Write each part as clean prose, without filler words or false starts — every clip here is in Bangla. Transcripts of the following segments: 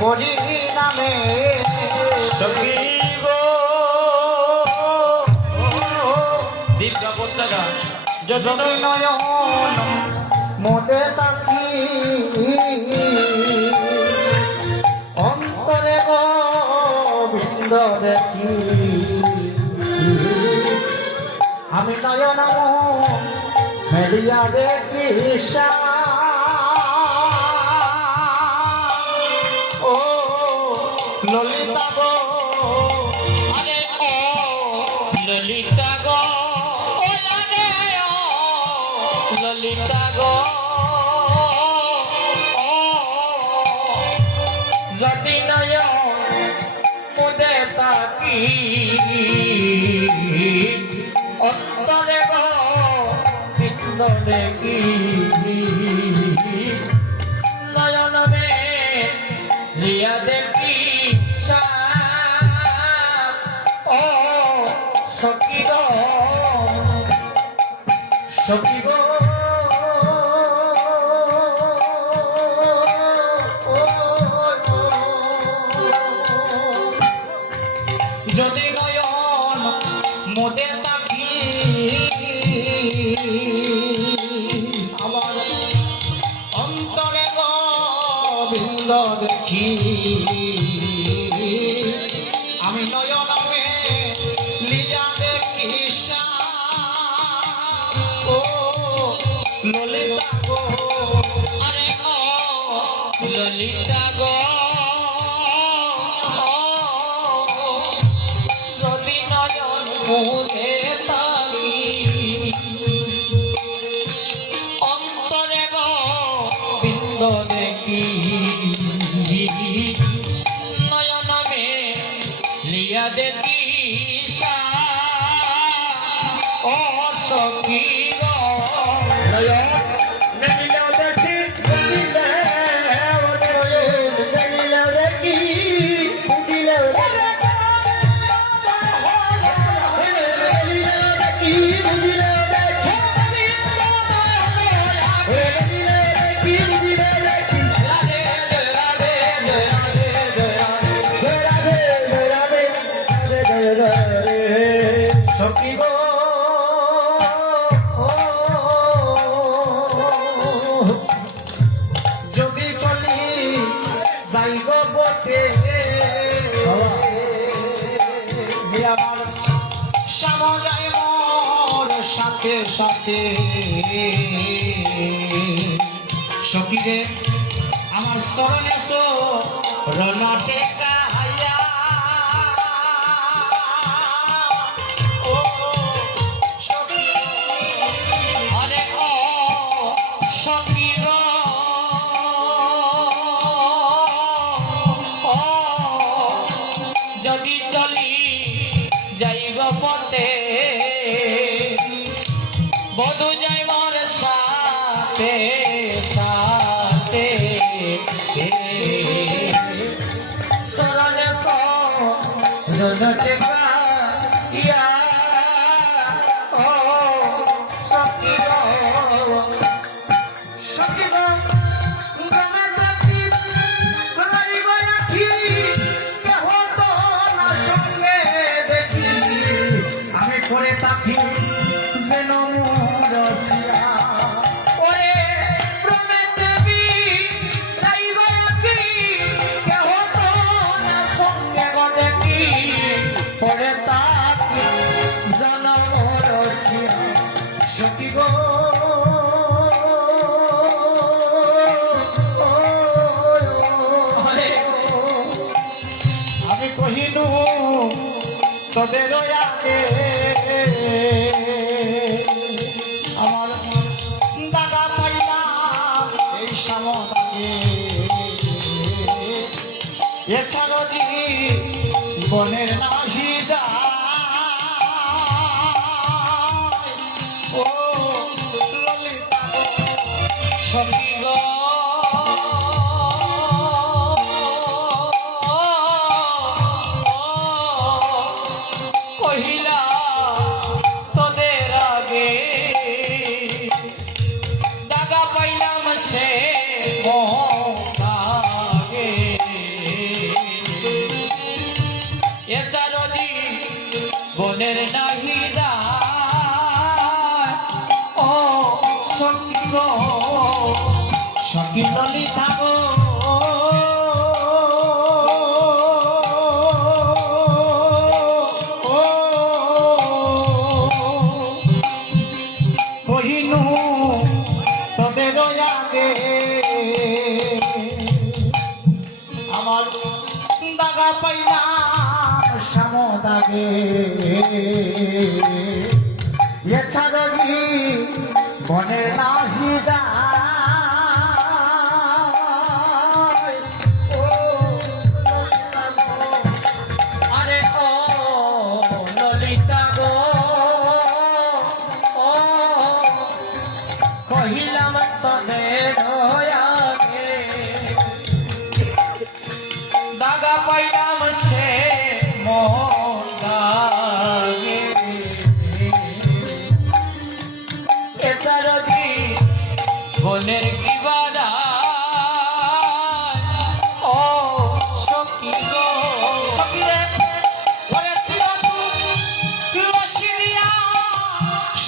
পরিণামে সখী গো দীর্ঘা পত্তাকা যদি নয়ন মোদে তাকি অন্তরে গোবিন্দ দেখি আমি নয়ন মেলিয়া দেখি ও ললিতা গো আরে ও ললিতা গো ও লাগে ও ললিতা গো ও যদি নয় মুদে তাকি অন্তরে গো বিন্দ দেখি নয়ন মে লিয়া দেখি ও সখী গো সখী গো যদি নয়ন মোদে তাকি আমার অন্তরে গোবিন্দ দেখি আমি নয়নমে লিয়া দেখি ও ললিতা গো আরে ও ললিতা গো যদি নয়ন মুদে তাকি অন্তরে গো বিন্দ দেখি নয়ন মে লিয়া দেখি ও সখী গো নয়ন মেলিয়া দেখি বুঝিলে মেলিয়া দেখি বুঝিলে সখী গো যদি চলি যাইব বটে আমার শ্যাম যায় মোর সাথে সাথে সখী রে আমার চরণে রণটে কাহাইয়া ও সখী আরে ও সখী গো ও যদি চলি যাইব পথে বধু যাইবার সাথে সাথে সরণে রণটে কাহাইয়া ও সখী গো সখী গো গ্রামে দেখি রইব আখি কেহ তো না সঙ্গে দেখি আমি করে তাকি যেন রসিয়া ওরে প্রেমে দেবী রাইবা কি কেহ তো না সঙ্গে গো দেখি পরে তাকি জনম রচিয়া সখী গো আমি কহিনু তোদের আগে আমার দাদা পাইলাম এই সামনে এছাড়া বনের নাহি যা ও ললিতা সখী গো কহিলা তোদের আগে দাগা পাইলাম সে মোহে মনের নাহিদা ও সখী গো সখী ললিতা গো কহিনু তোদের আগে আমার দাগা পাইলাম সামদাগে এছাড়া বনের নাহিদা আরে ও ললিতা গো ও কহিলাম তোদের আগে দাগা পাইলাম সে মনে এছাড়া বনের কি বাধা ও সখী গো সখীরে ওরে তুলসী দিয়া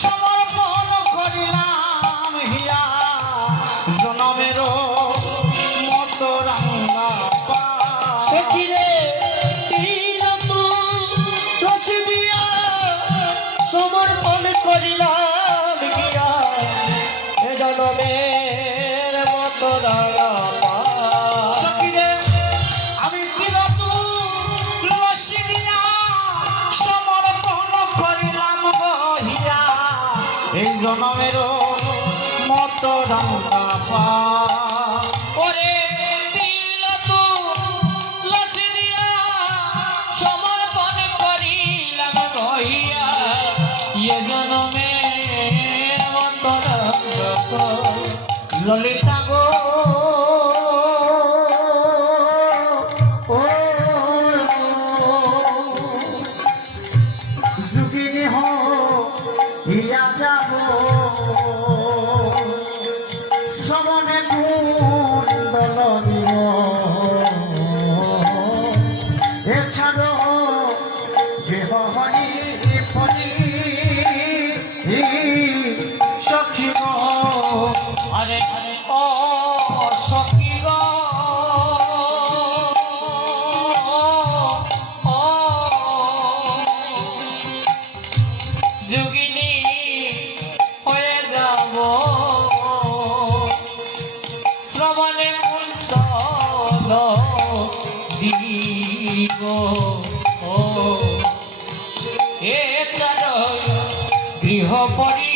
সমর্পণ করিলাম হিয়া জনমেরও মতো রাঙ্গা পা সখীরে তুলসী দিয়া সমর্পণ করিলাম গিয়া এ জনমের মতো রাঙা পা সখীরে আমি তুলসী দিয়া সমর্পণ করিলাম হিয়া এই জনমেরও মতো রাঙ্গা পা ওরে দিল তুলসী দিয়া সমর্পণ করিলাম রহিয়া এ জনমের মতো রাঙা পা ললিতা গো ও যুগিনী হো ইয়া যাব শ্রবণে কুণ্ডল দিব এছাড়াও দেহ হরি ফরি সখী গো আরে ও সখী গো ও যোগিনী হয়ে যাব শ্রবণে কুণ্ডল দিব ও এ চার গৃহ পরি